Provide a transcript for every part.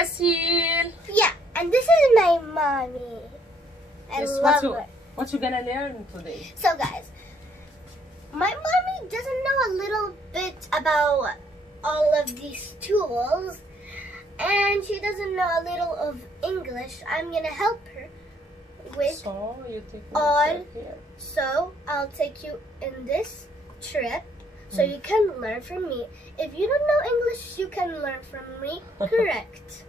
Asil. Yeah, and this is my mommy. I Yes, love her. what you gonna learn today? So guys, my mommy doesn't know a little bit about all of these tools, and she doesn't know a little of English. I'm gonna help her with So you take all. here. So I'll take you in this trip so you can learn from me. If you don't know English, you can learn from me. Correct.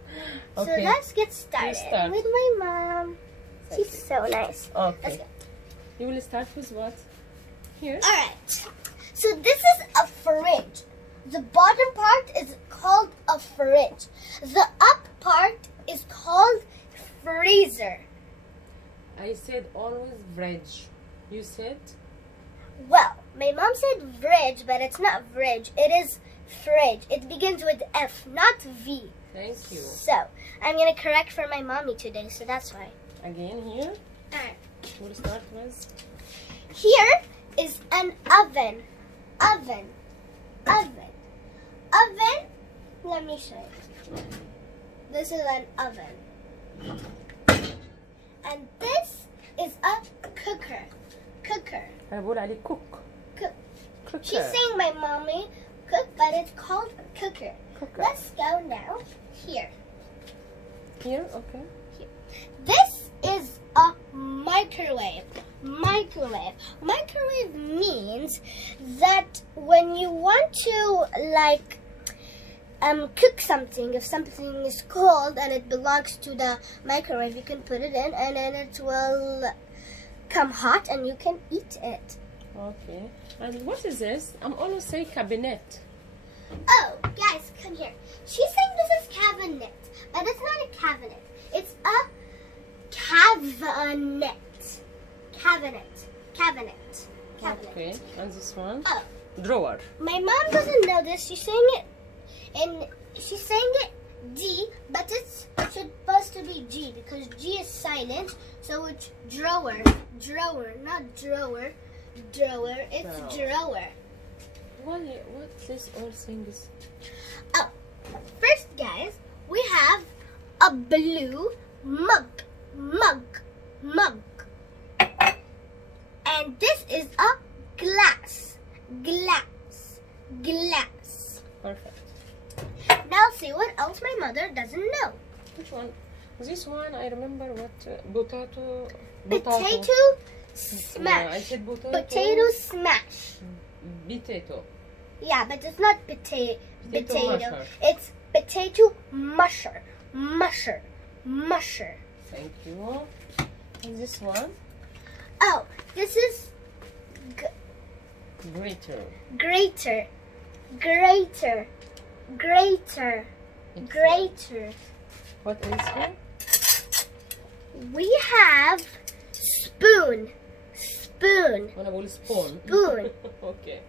So Okay. let's get started start. with my mom. She's so nice. Let's Okay. go. You will start with what? Here. Alright. So this is a fridge. The bottom part is called a fridge. The up part is called freezer. I said always fridge. You said Well, my mom said fridge, but it's not fridge. It is fridge. It begins with F, not V. thank you. So, I'm going to correct for my mommy today, so that's why. Again here. Alright. We'll start with Here is an oven. Oven. Oven. Oven. Let me show you. This is an oven. And this is a cooker. Cooker. أنا بقول عليه cook. Cook. Cooker. She's saying my mommy cook, but it's called cooker. Cooker. Let's go now. Here. Here, okay. This is a microwave. Microwave. Microwave means that when you want to cook something, if something is cold and it belongs to the microwave, you can put it in and then it will come hot and you can eat it. Okay. And what is this? I'm always saying cabinet. Oh, guys, come here. She's saying this is cabinet, but it's not a cabinet. It's a cabinet. Cabinet. Cabinet. Cabinet. Okay. And this one? Oh, Drawer. my mom doesn't know this. She's saying it, and she's saying it D, but it's supposed to be G because G is silent, so it's drawer. Drawer, not drawer. Drawer. It's Wow. drawer. What's this all things? Oh, first, guys, we have a blue mug. And this is a glass. Perfect. Now see what else my mother doesn't know. Which one? This one, I remember what? Potato. Potato Yeah, I smash. said potato. Potato smash. Potato. Yeah, but it's not potato. Musher. It's potato musher. Musher. Thank you. And this one? Oh, this is Grater. grater. What is here? We have spoon. وأنا بقول spoon. Spoon. Okay.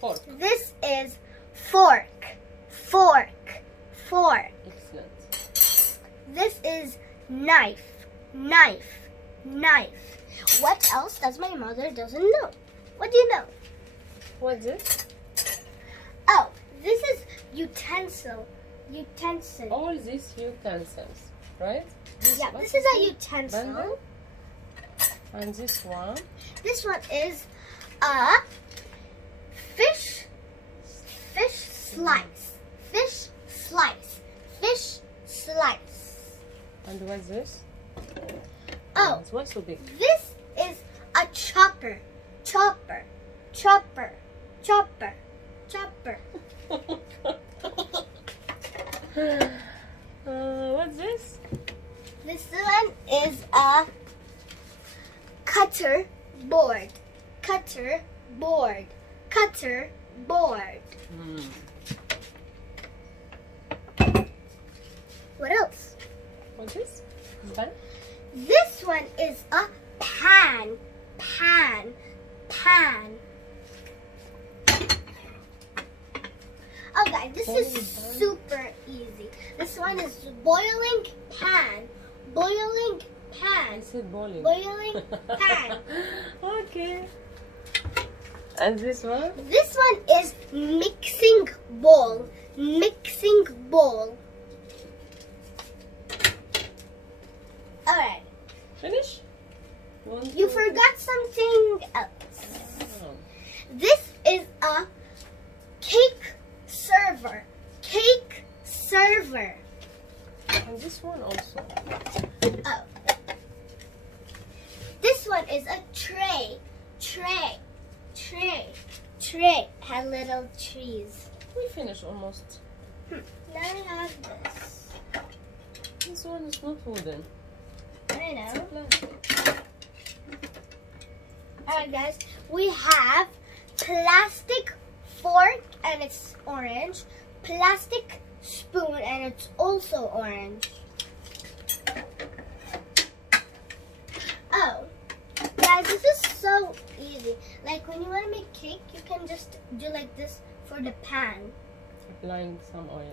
Fork. This is fork. Excellent. This is knife. What else does my mother doesn't know? What do you know? What's this? Oh, this is utensil. All these utensils, right? Yeah, what this is a it? utensil. Bundle? And this one? This one is a fish slice. And what's this? Oh, Why so big? this is a chopper. What's this? This one is a cutter board. Mm. What else? What's this? Pan? This one is a pan. Oh, guys, this is super easy. This one is boiling pan. I said bowling. Boiling pan. Okay. And this one? This one is mixing bowl. server. And this one also. Oh. This one is a tray. Tray. Has little trees. We finished almost. Now I have this. This one is not wooden. I It's a know. plastic. Alright guys, we have plastic fork and it's orange. Plastic spoon and it's also orange. Oh, guys, this is so easy. Like when you want to make cake, you can just do like this for the pan. Applying some oil.